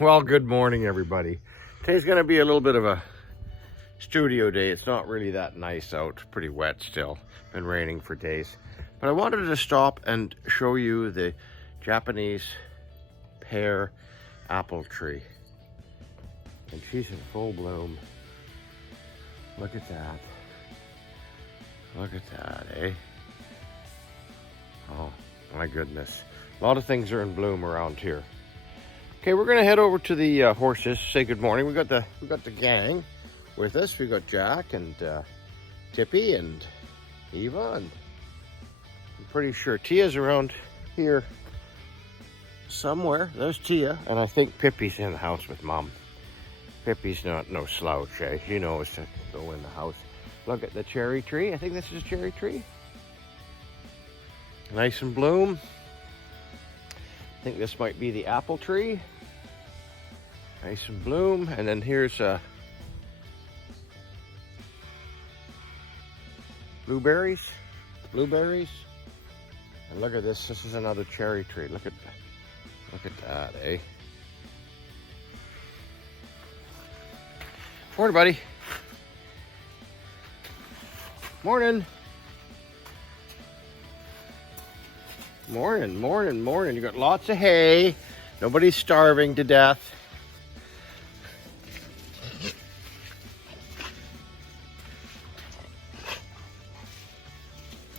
Well, good morning, everybody. Today's going to be a little bit of a studio day. It's not really that nice out. Pretty wet still. Been raining for days. But I wanted to stop and show you the Japanese pear apple tree. And she's in full bloom. Look at that. Look at that, eh? Oh, my goodness. A lot of things are in bloom around here. Okay, we're gonna head over to the horses, say good morning. We got the gang with us. We got Jack and Tippy and Eva, and I'm pretty sure Tia's around here somewhere. There's Tia, and I think Pippi's in the house with Mom. Pippi's not no slouch, eh? She knows to go in the house. Look at the cherry tree. I think this is a cherry tree. Nice and bloom. I think this might be the apple tree. Nice and bloom. And then here's blueberries. And look at this. This is another cherry tree. Look at that, eh? Morning, buddy. Morning. Morning. You got lots of hay. Nobody's starving to death.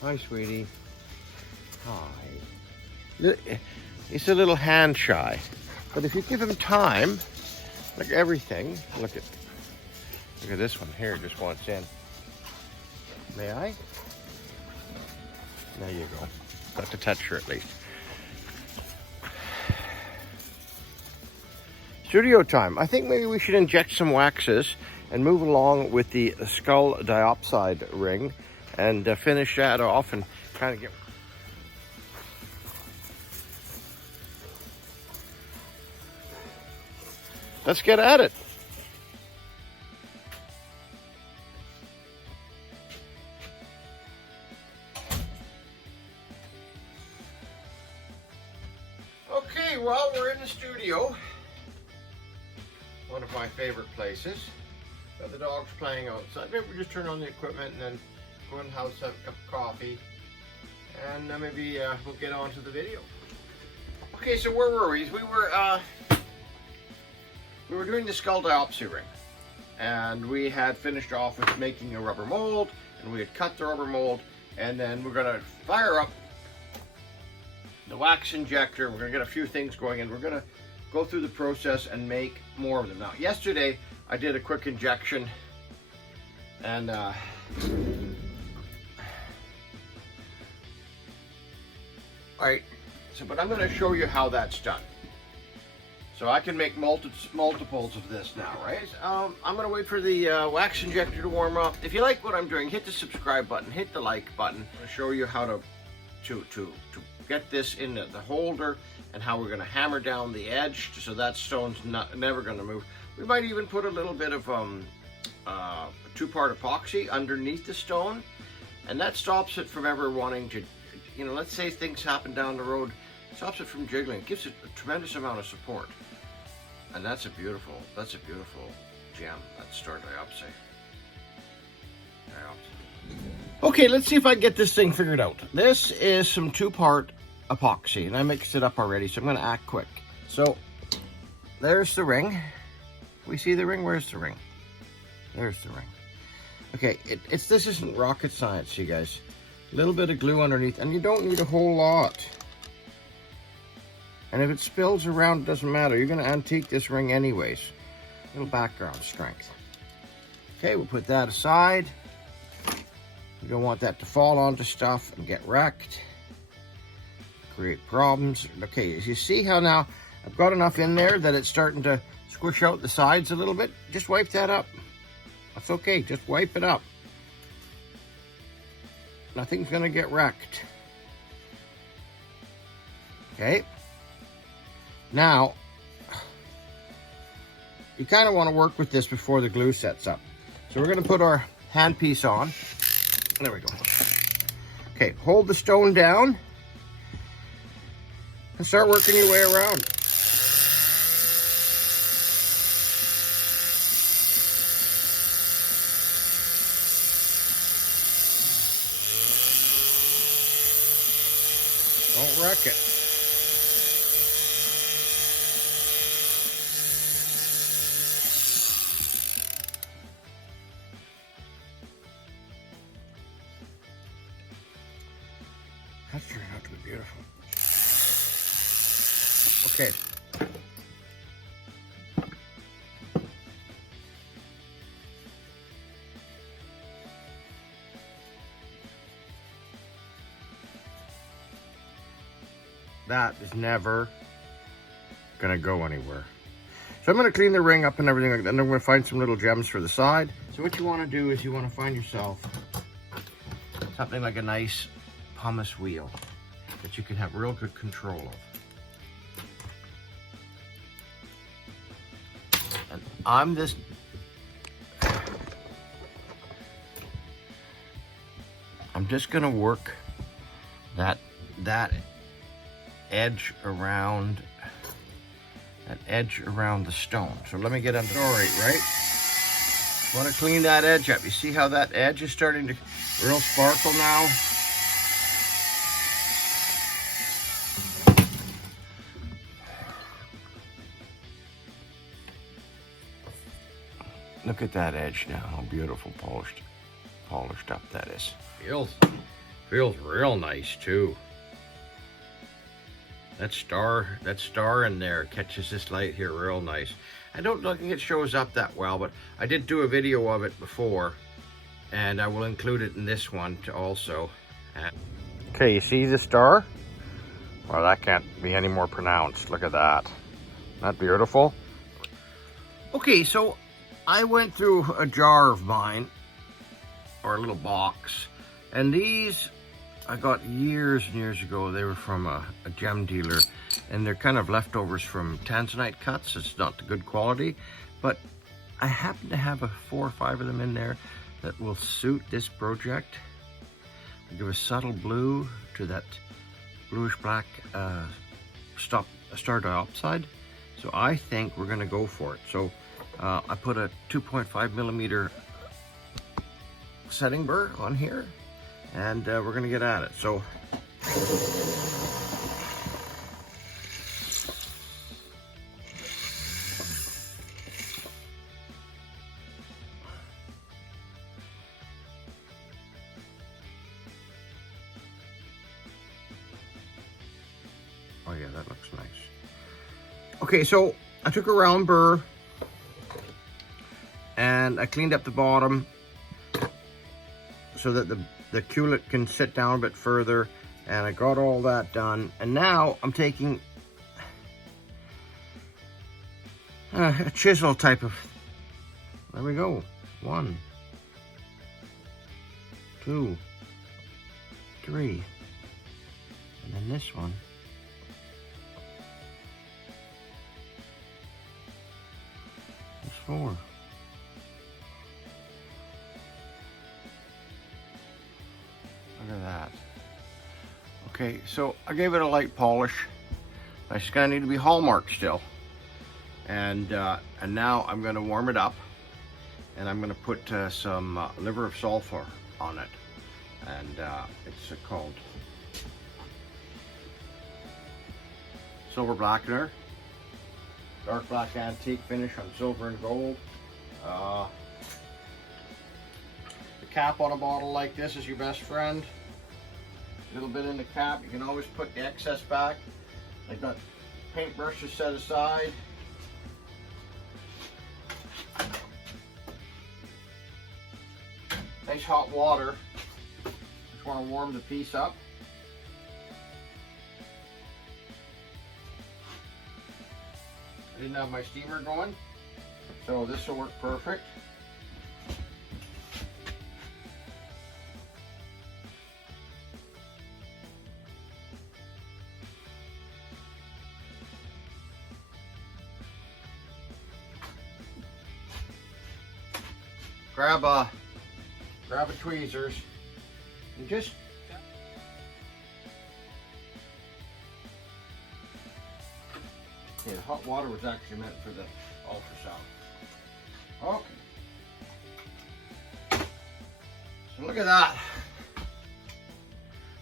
Hi, sweetie. Hi. He's a little hand shy, but if you give him time, like everything, look at this one here, just wants in. May I? There you go. Got to touch her at least. Studio time. I think maybe we should inject some waxes and move along with the Skull Diopside Ring and finish that off and kind of get... Let's get at it. Okay, well, we're in the studio. One of my favorite places. Got the dogs playing outside. Maybe we just turn on the equipment and then go in the house, have a cup of coffee, and maybe we'll get on to the video. Okay, so where were we? We were doing the Skull Diopside Ring, and we had finished off with making a rubber mold, and we had cut the rubber mold, and then we're gonna fire up the wax injector. We're gonna get a few things going, and we're gonna go through the process and make more of them. Now, yesterday I did a quick injection, and but I'm gonna show you how that's done. So I can make multiples of this now, right? I'm gonna wait for the wax injector to warm up. If you like what I'm doing, hit the subscribe button, hit the like button. I'm gonna show you how to get this in the holder and how we're gonna hammer down the edge so that stone's never gonna move. We might even put a little bit of two-part epoxy underneath the stone, and that stops it from ever wanting to, let's say things happen down the road, stops it from jiggling. It gives it a tremendous amount of support. And that's a beautiful gem, that Star Diopside. Okay, let's see if I can get this thing figured out. This is some two-part epoxy, and I mixed it up already, so I'm gonna act quick. So, there's the ring. We see the ring? Where's the ring? There's the ring. Okay, this isn't rocket science, you guys. A little bit of glue underneath, and you don't need a whole lot. And if it spills around, it doesn't matter. You're gonna antique this ring anyways. A little background strength. Okay, we'll put that aside. You don't want that to fall onto stuff and get wrecked. Create problems. Okay, as you see how now I've got enough in there that it's starting to squish out the sides a little bit. Just wipe that up. That's okay, just wipe it up. Nothing's gonna get wrecked. Okay. Now, you kind of want to work with this before the glue sets up. So we're going to put our handpiece on. There we go. Okay, hold the stone down and start working your way around. Don't wreck it. That's turning out to be beautiful. Okay. That is never gonna go anywhere. So I'm gonna clean the ring up and everything like that, and I'm gonna find some little gems for the side. So what you wanna do is you wanna find yourself something like a nice pumice wheel that you can have real good control of. And I'm just gonna work that edge around the stone. So let me get on the story, right? Want to clean that edge up. You see how that edge is starting to real sparkle now? Look at that edge now, how beautiful polished up that is. Feels real nice too. That star in there catches this light here real nice. I don't think it shows up that well, but I did do a video of it before, and I will include it in this one also. Okay, you see the star? Well, that can't be any more pronounced. Look at that. Isn't that beautiful? Okay, so I went through a jar of mine, or a little box, and these I got years and years ago. They were from a gem dealer, and they're kind of leftovers from tanzanite cuts. It's not the good quality, but I happen to have 4 or 5 of them in there that will suit this project. Give a subtle blue to that bluish black star diopside. So I think we're gonna go for it. So I put a 2.5 millimeter setting burr on here, and we're gonna get at it. So oh yeah, that looks nice. Okay, so I took a round burr and I cleaned up the bottom so that the culet can sit down a bit further, and I got all that done. And now I'm taking a chisel type of, there we go, 1, 2, 3, and then this one. There's 4. Look at that. Okay, so I gave it a light polish. I just gonna need to be hallmarked still. And now I'm gonna warm it up, and I'm gonna put some liver of sulfur on it. And it's called silver blackener. Dark black antique finish on silver and gold. The cap on a bottle like this is your best friend. A little bit in the cap, you can always put the excess back. I got paintbrushes set aside. Nice hot water. Just want to warm the piece up. I didn't have my steamer going, so this will work perfect. Grab a tweezers and just the hot water was actually meant for the ultrasound. Okay. So look at that.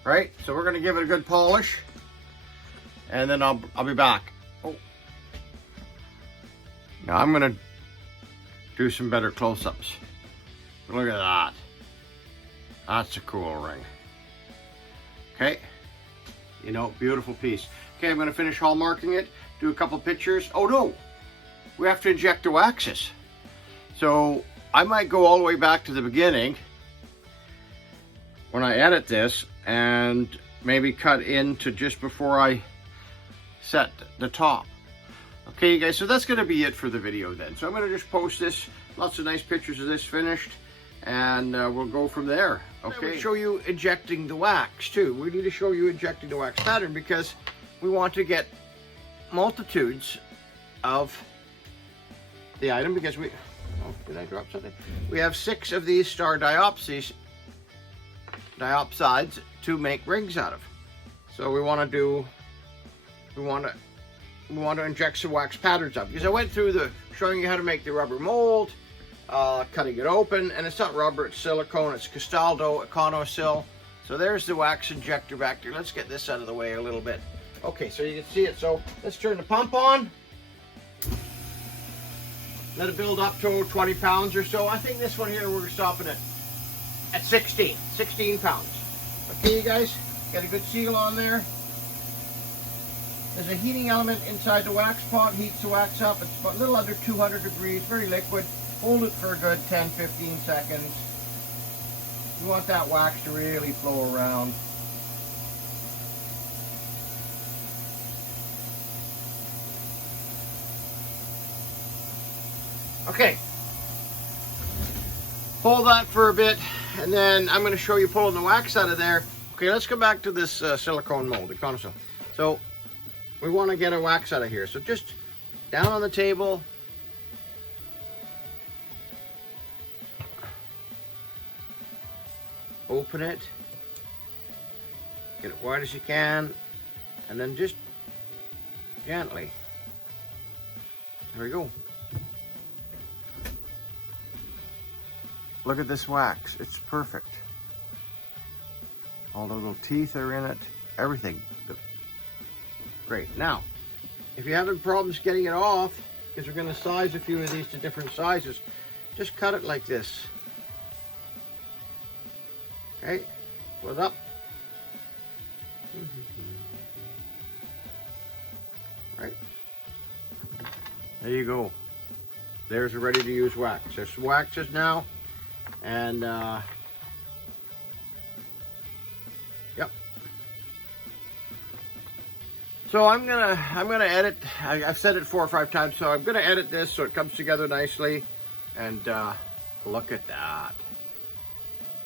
Right? So we're going to give it a good polish. and then I'll be back. Oh. Now I'm gonna do some better close-ups. Look at that. That's a cool ring. Okay. You know, beautiful piece. Okay, I'm gonna finish hallmarking it, do a couple pictures. Oh no, we have to inject the waxes. So I might go all the way back to the beginning when I edit this and maybe cut into just before I set the top. Okay, you guys, so that's gonna be it for the video then. So I'm gonna just post this, lots of nice pictures of this finished, and we'll go from there. Okay, show you injecting the wax too. We need to show you injecting the wax pattern because we want to get multitudes of the item because we, oh, did I drop something? We have 6 of these star diopsides to make rings out of. So we want to inject some wax patterns up because I went through the showing you how to make the rubber mold, cutting it open, and it's not rubber, it's silicone, it's Castaldo econosil. So there's the wax injector back there. Let's get this out of the way a little bit. Okay, so you can see it. So let's turn the pump on. Let it build up to 20 pounds or so. I think this one here we're stopping it at 16 pounds. Okay, you guys, got a good seal on there. There's a heating element inside the wax pot, heats the wax up. It's about a little under 200 degrees, very liquid. Hold it for a good 10-15 seconds. You want that wax to really flow around. Okay, hold that for a bit, and then I'm going to show you pulling the wax out of there. Okay, let's go back to this silicone mold, the econosil. So we want to get a wax out of here. So just down on the table. Open it. Get it wide as you can. And then just gently. There we go. Look at this wax. It's perfect. All the little teeth are in it. Everything. Great. Now, if you're having problems getting it off, because we're going to size a few of these to different sizes, just cut it like this. Okay, pull it up. Right. There you go. There's a ready to use wax. There's waxes now. And yep. So I'm gonna edit. I've said it 4 or 5 times, so I'm gonna edit this so it comes together nicely. And look at that.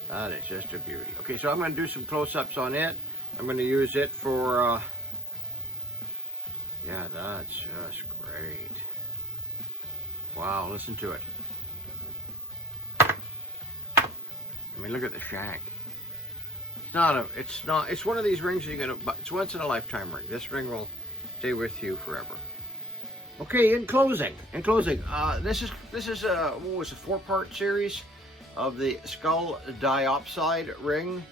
That is just a beauty. Okay, so I'm gonna do some close-ups on it. I'm gonna use it for yeah, that's just great. Wow, listen to it. I mean, look at the shank. It's one of these rings that you're gonna buy. It's once in a lifetime ring. This ring will stay with you forever. Okay, in closing, this is what was a 4-part series of the Skull Diopside Ring.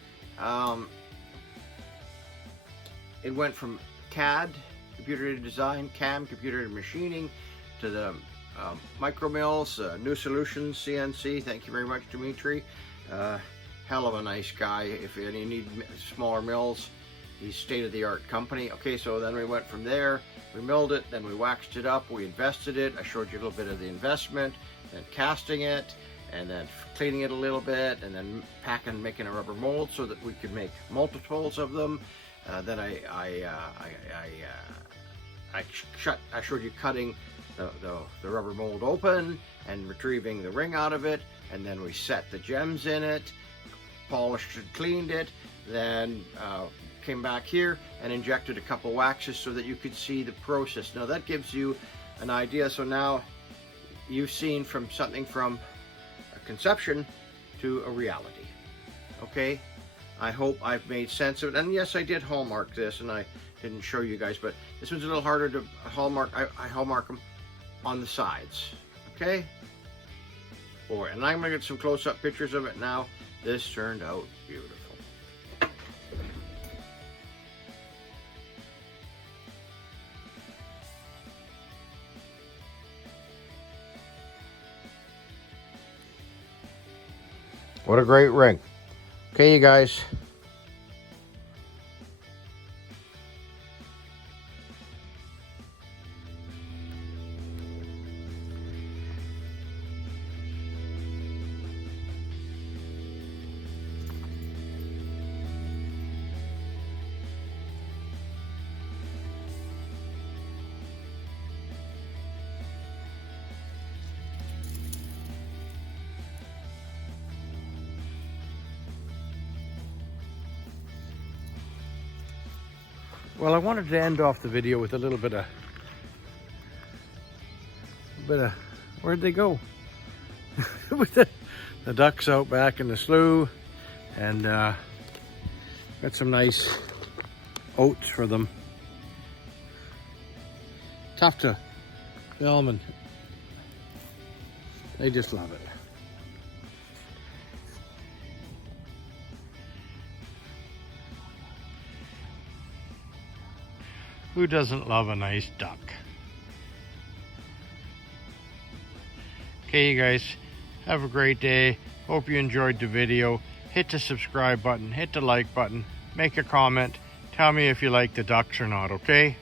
It went from CAD, computer design, CAM, computer machining, to the micro mills, New Solutions, CNC. Thank you very much, Dimitri. Hell of a nice guy. If you need smaller mills, he's state-of-the-art company. Okay, so then we went from there. We milled it, then we waxed it up, we invested it. I showed you a little bit of the investment, then casting it, and then cleaning it a little bit, and then making a rubber mold so that we could make multiples of them. Then I showed you cutting the rubber mold open and retrieving the ring out of it, and then we set the gems in it, polished and cleaned it, then came back here and injected a couple waxes so that you could see the process. Now that gives you an idea. So now you've seen from something from a conception to a reality. Okay, I hope I've made sense of it. And yes, I did hallmark this, and I didn't show you guys, but this one's a little harder to hallmark. I hallmark them on the sides. Okay, boy, and I'm gonna get some close-up pictures of it now. This turned out beautiful. What a great ring. Okay, you guys. Well, I wanted to end off the video with a little bit of, where'd they go? With the ducks out back in the slough, and got some nice oats for them. Tough to film, and they just love it. Who doesn't love a nice duck? Okay, you guys, have a great day. Hope you enjoyed the video. Hit the subscribe button, hit the like button, make a comment. Tell me if you like the ducks or not, okay?